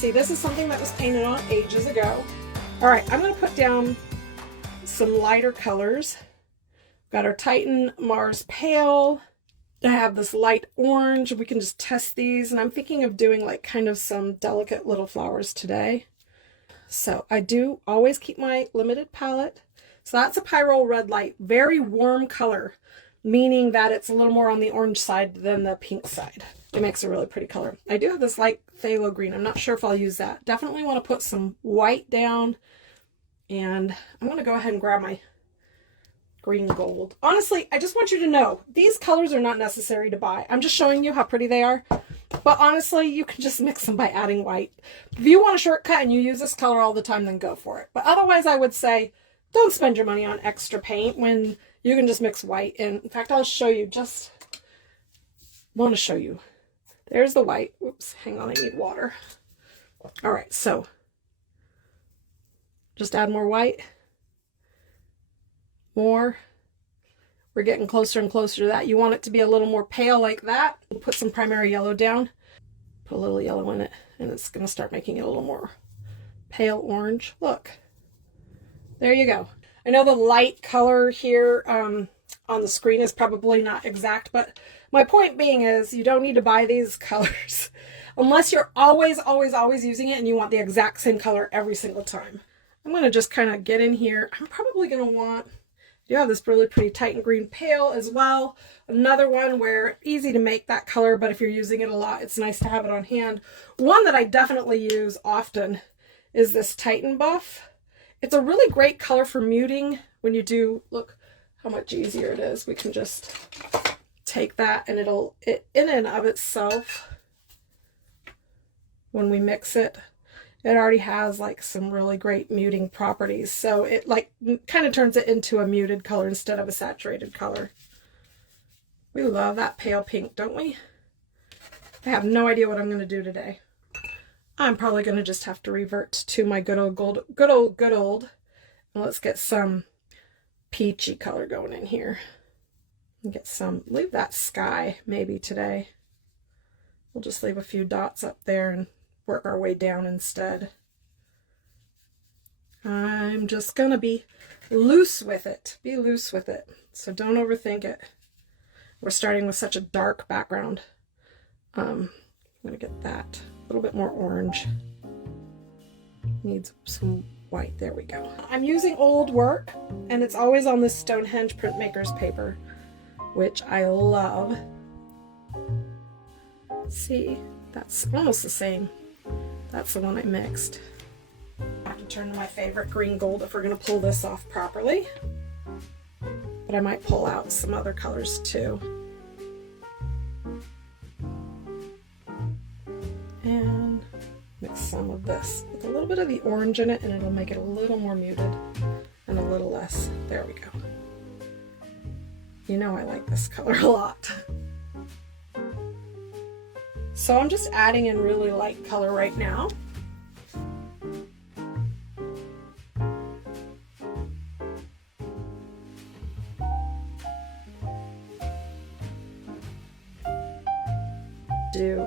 See, this is something that was painted on ages ago. All right, I'm going to put down some lighter colors. Got our Titan Mars Pale. I have this light orange. We can just test these, and I'm thinking of doing like kind of some delicate little flowers today. So I do always keep my limited palette. So that's a Pyrrole Red Light, very warm color, meaning that it's a little more on the orange side than the pink side. It makes a really pretty color. I do have this light phthalo green. I'm not sure if I'll use that. Definitely want to put some white down, and I'm going to go ahead and grab my green gold. Honestly, I just want you to know these colors are not necessary to buy. I'm just showing you how pretty they are. But honestly, you can just mix them by adding white. If you want a shortcut and you use this color all the time, then go for it. But otherwise, I would say don't spend your money on extra paint when you can just mix white. And in fact, I'll show you, just want to show you. There's the white. Oops, hang on, I need water. All right, so just add more white. More. We're getting closer and closer to that. You want it to be a little more pale like that. Put some primary yellow down. Put a little yellow in it, and it's going to start making it a little more pale orange. Look. There you go. I know the light color here on the screen is probably not exact, but my point being is you don't need to buy these colors unless you're always using it and you want the exact same color every single time. I'm going to just kind of get in here. I'm probably going to want... You have this really pretty Titan Green Pale as well. Another one where easy to make that color, but if you're using it a lot, it's nice to have it on hand. One that I definitely use often is this Titan Buff. It's a really great color for muting when you do, look how much easier it is. We can just take that and it in and of itself, when we mix it, it already has like some really great muting properties. So it like kind of turns it into a muted color instead of a saturated color. We love that pale pink, don't we? I have no idea what I'm going to do today. I'm probably going to just have to revert to my good old. And let's get some peachy color going in here. And get some, leave that sky maybe today. We'll just leave a few dots up there and work our way down instead. I'm just gonna be loose with it. Be loose with it. So don't overthink it. We're starting with such a dark background. I'm gonna get that a little bit more orange. Needs some white. There we go. I'm using old work, and it's always on this Stonehenge Printmakers paper, which I love. See, that's almost the same. That's the one I mixed. I have to turn to my favorite green gold if we're going to pull this off properly. But I might pull out some other colors too. And mix some of this with a little bit of the orange in it, and it'll make it a little more muted and a little less. There we go. You know I like this color a lot. So I'm just adding in really light color right now.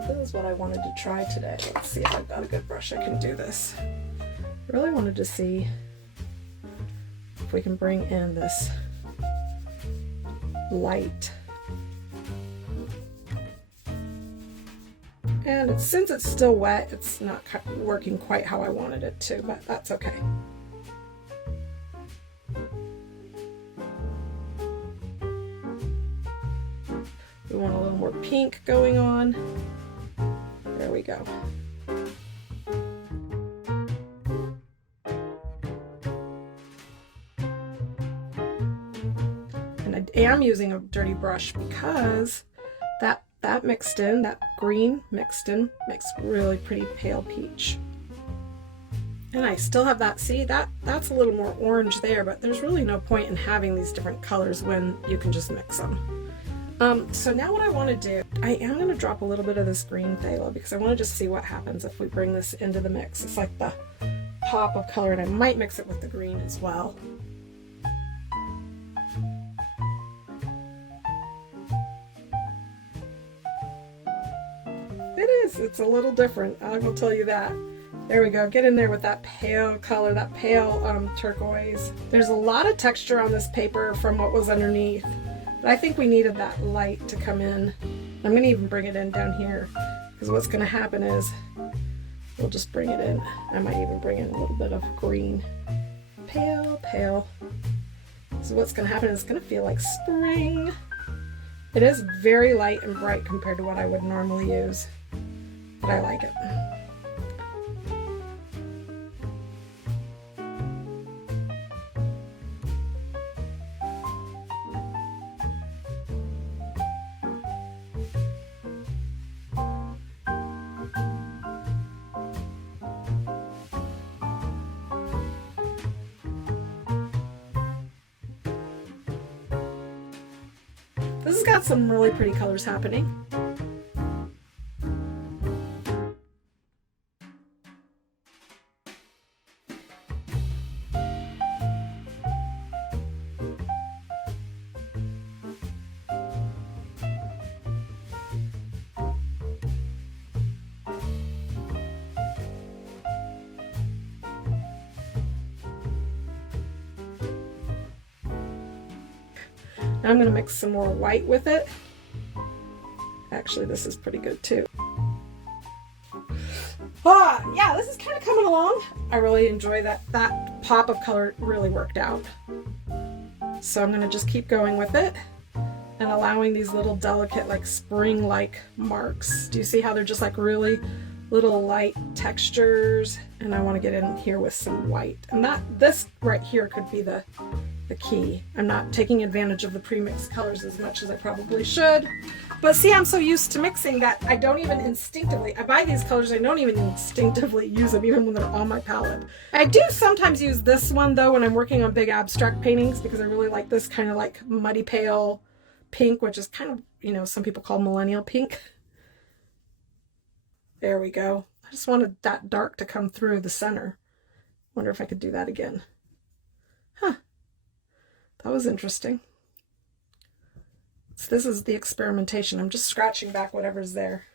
This is what I wanted to try today. Let's see if I've got a good brush I can do this. I really wanted to see if we can bring in this light. And since it's still wet, it's not working quite how I wanted it to, but that's okay. We want a little more pink going on. There we go. And I am using a dirty brush because that mixed in, that green mixed in, makes really pretty pale peach. And I still have that, see, that's a little more orange there, but there's really no point in having these different colors when you can just mix them. So now what I want to do, I am going to drop a little bit of this green phthalo because I want to just see what happens if we bring this into the mix. It's like the pop of color, and I might mix it with the green as well. It is, it's a little different, I will tell you that. There we go. Get in there with that pale color, that pale turquoise. There's a lot of texture on this paper from what was underneath, but I think we needed that light to come in. I'm going to even bring it in down here, because what's going to happen is we'll just bring it in. I might even bring in a little bit of green. Pale, pale. So what's going to happen is it's going to feel like spring. It is very light and bright compared to what I would normally use, but I like it. This has got some really pretty colors happening. Now I'm going to mix some more white with it. Actually, this is pretty good too. Yeah, this is kind of coming along. I really enjoy that. That pop of color really worked out. So I'm going to just keep going with it and allowing these little delicate, like spring-like marks. Do you see how they're just like really little light textures? And I want to get in here with some white. And this right here could be the key. I'm not taking advantage of the pre-mixed colors as much as I probably should. But see, I'm so used to mixing that I don't even instinctively, I buy these colors, I don't even instinctively use them even when they're on my palette. I do sometimes use this one though when I'm working on big abstract paintings, because I really like this kind of like muddy pale pink, which is kind of, you know, some people call millennial pink. There we go. I just wanted that dark to come through the center. Wonder if I could do that again. Huh. That was interesting. So this is the experimentation. I'm just scratching back whatever's there.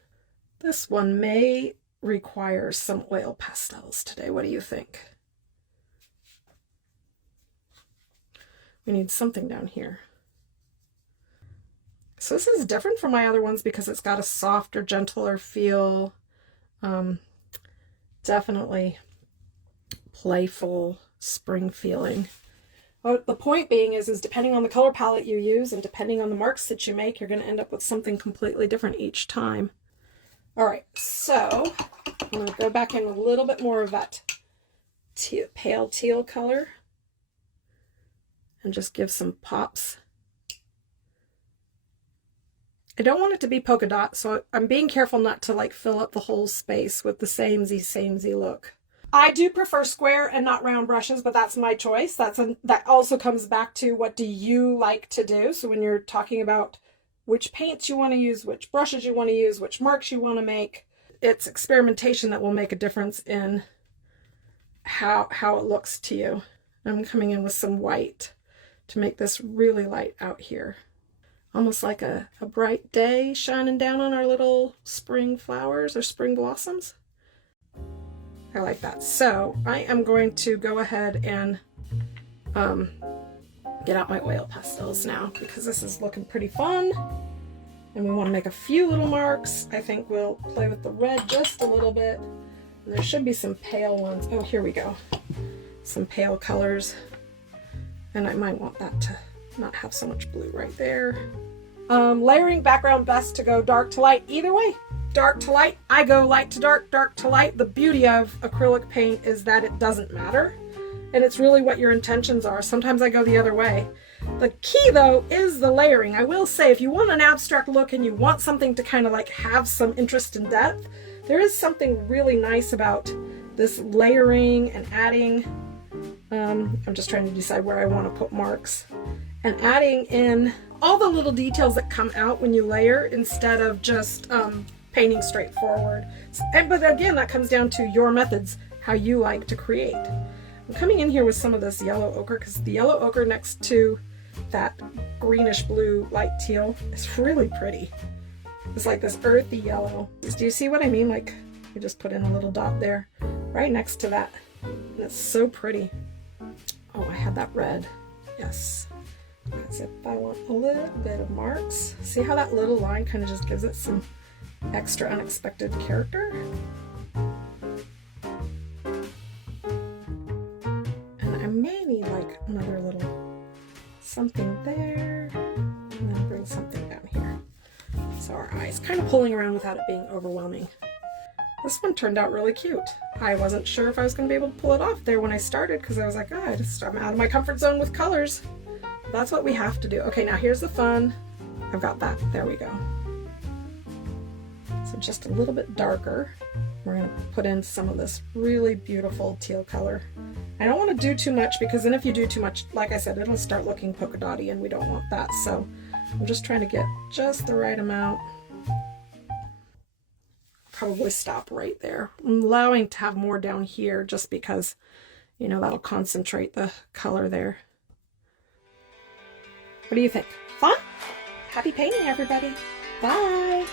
This one may require some oil pastels today. What do you think? We need something down here. So this is different from my other ones because it's got a softer, gentler feel. Definitely playful spring feeling. But the point being is depending on the color palette you use and depending on the marks that you make, you're going to end up with something completely different each time. All right, so I'm going to go back in a little bit more of that pale teal color and just give some pops. I don't want it to be polka dot, so I'm being careful not to like fill up the whole space with the samey look. I do prefer square and not round brushes, but that's my choice. That also comes back to what do you like to do. So when you're talking about which paints you want to use, which brushes you want to use, which marks you want to make, it's experimentation that will make a difference in how it looks to you. I'm coming in with some white to make this really light out here. Almost like a bright day shining down on our little spring flowers or spring blossoms. I like that. So I am going to go ahead and get out my oil pastels now because this is looking pretty fun. And we want to make a few little marks. I think we'll play with the red just a little bit. And there should be some pale ones. Oh, here we go. Some pale colors. And I might want that to not have so much blue right there. Layering background best to go dark to light. Either way. Dark to light, I go light to dark, dark to light. The beauty of acrylic paint is that it doesn't matter. And it's really what your intentions are. Sometimes I go the other way. The key though is the layering. I will say if you want an abstract look and you want something to kind of like have some interest and depth, there is something really nice about this layering and adding. I'm just trying to decide where I want to put marks. And adding in all the little details that come out when you layer instead of just painting straightforward. But again, that comes down to your methods, how you like to create. I'm coming in here with some of this yellow ochre because the yellow ochre next to that greenish blue light teal is really pretty. It's like this earthy yellow. Do you see what I mean? Like you just put in a little dot there. right next to that. And it's so pretty. Oh, I had that red. Yes. As if I want a little bit of marks. See how that little line kind of just gives it some extra unexpected character? And I may need like another little something there. And then bring something down here. So our eyes kind of pulling around without it being overwhelming. This one turned out really cute. I wasn't sure if I was going to be able to pull it off there when I started because I was like, oh, I'm out of my comfort zone with colors. That's what we have to do. Okay, now here's the fun. I've got that. There we go. So just a little bit darker. We're going to put in some of this really beautiful teal color. I don't want to do too much because then if you do too much, like I said, it'll start looking polka dotty and we don't want that. So I'm just trying to get just the right amount. Probably stop right there. I'm allowing to have more down here just because, you know, that'll concentrate the color there. What do you think? Fun? Happy painting, everybody. Bye.